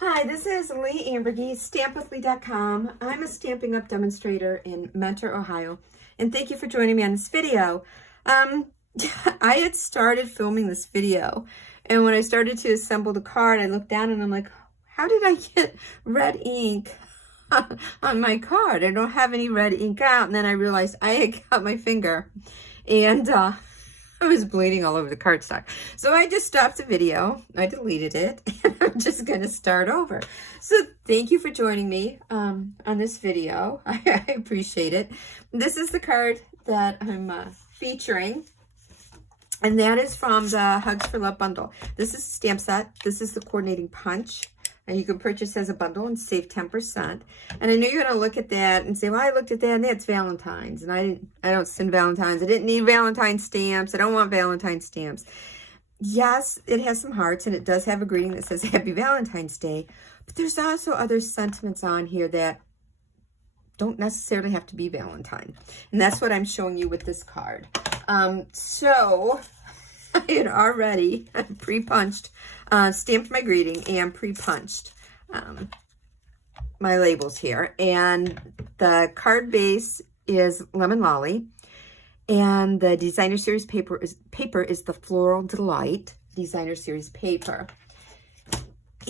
Hi, this is Leigh Ambergy, stampwithleigh.com. I'm a Stampin' Up! Demonstrator in Mentor, Ohio, and thank you for joining me on this video. I had started filming this video, and when I started to assemble the card, I looked down and I'm like, how did I get red ink on my card? I don't have any red ink out, and then I realized I had cut my finger, and I was bleeding all over the cardstock. So I just stopped the video. I deleted it. And I'm just going to start over. So thank you for joining me on this video. I appreciate it. This is the card that I'm featuring. And that is from the Hugs for Love bundle. This is a stamp set. This is the coordinating punch. And you can purchase as a bundle and save 10%. And I know you're going to look at that and say, well, I looked at that and that's Valentine's. And I don't send Valentine's. I didn't need Valentine's stamps. I don't want Valentine's stamps. Yes, it has some hearts and it does have a greeting that says Happy Valentine's Day. But there's also other sentiments on here that don't necessarily have to be Valentine. And that's what I'm showing you with this card. So I had already pre-punched, stamped my greeting and pre-punched my labels here. And the card base is Lemon Lolly. And the Designer Series paper is the Floral Delight Designer Series paper.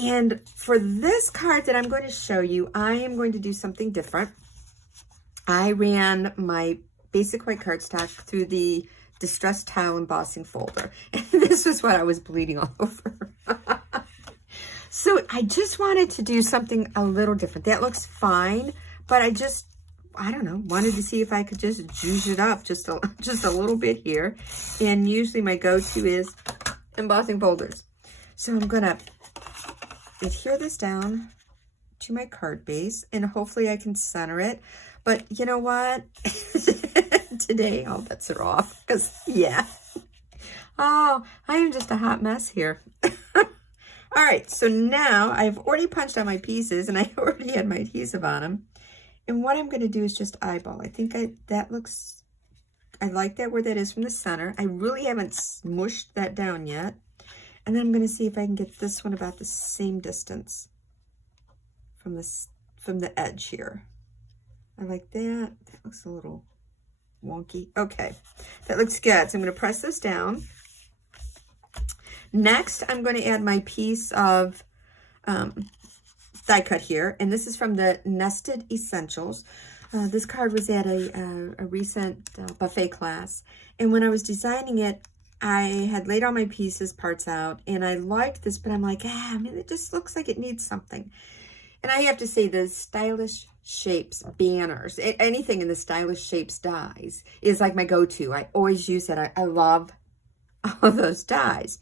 And for this card that I'm going to show you, I am going to do something different. I ran my basic white cardstock through the Distress Tile Embossing folder. And this was what I was bleeding all over. So I just wanted to do something a little different. That looks fine, but I don't know, wanted to see if I could just juice it up just a little bit here. And usually my go-to is embossing folders. So I'm going to adhere this down to my card base, and hopefully I can center it. But you know what? Today, all bets are off, because, yeah. Oh, I am just a hot mess here. All right, so now I've already punched out my pieces, and I already had my adhesive on them. And what I'm going to do is just eyeball. I think that looks, I like that where that is from the center. I really haven't smushed that down yet. And then I'm going to see if I can get this one about the same distance from the edge here. I like that. That looks a little wonky. Okay, that looks good. So I'm going to press this down. Next, I'm going to add my piece of die cut here, and this is from the Nested Essentials. This card was at a recent buffet class, and when I was designing it, I had laid all my parts out, and I liked this, but I'm like, I mean, it just looks like it needs something. And I have to say, the Stylish Shapes banners, anything in the Stylish Shapes dies is like my go-to. I always use it. I love all those dies.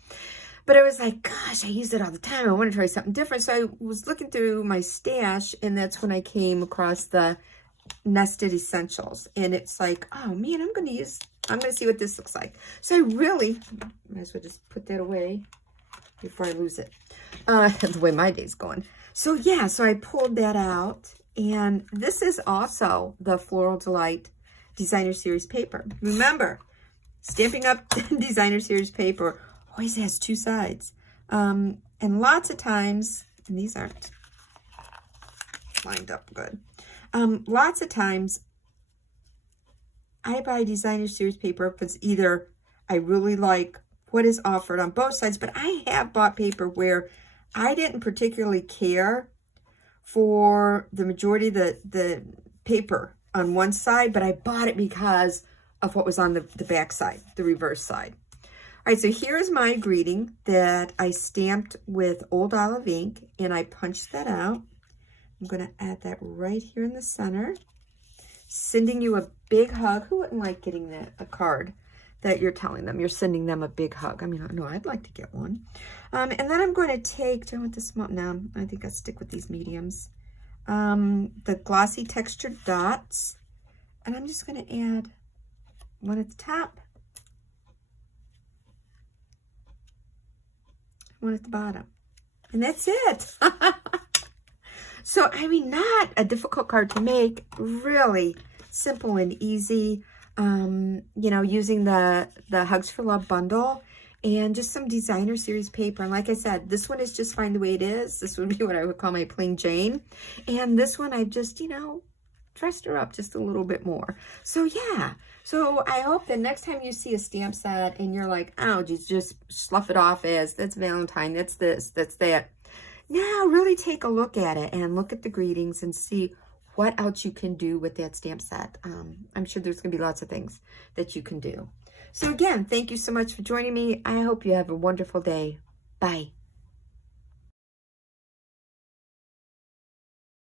But I was like, gosh, I use it all the time. I want to try something different. So I was looking through my stash, and that's when I came across the Nested Essentials. And it's like, oh man, I'm going to see what this looks like. So I really, might as well just put that away before I lose it. The way my day's going. So yeah, so I pulled that out. And this is also the Floral Delight Designer Series paper. Remember, Stampin' Up! Designer Series paper always has two sides. And lots of times, and these aren't lined up good. Lots of times, I buy Designer Series paper if it's either I really like what is offered on both sides, but I have bought paper where I didn't particularly care for the majority of the paper on one side, but I bought it because of what was on the back side, the reverse side. All right, so here's my greeting that I stamped with Old Olive ink, and I punched that out. I'm going to add that right here in the center. Sending you a big hug. Who wouldn't like getting a card that you're telling them? You're sending them a big hug. I mean, no, I'd like to get one. And then I'm going to take, do I want this small? No, I think I'll stick with these mediums. The glossy textured dots. And I'm just going to add one at the top. One at the bottom. And that's it. So, I mean, not a difficult card to make. Really simple and easy. You know, using the Hugs for Love bundle. and just some designer series paper. And like I said, this one is just fine the way it is. This would be what I would call my plain Jane. And this one I've just, you know, dressed her up just a little bit more. So yeah, so I hope that next time you see a stamp set and you're like, oh, just slough it off as that's Valentine, that's this, that's that. Now really take a look at it and look at the greetings and see what else you can do with that stamp set. I'm sure there's gonna be lots of things that you can do. So again, thank you so much for joining me. I hope you have a wonderful day. Bye.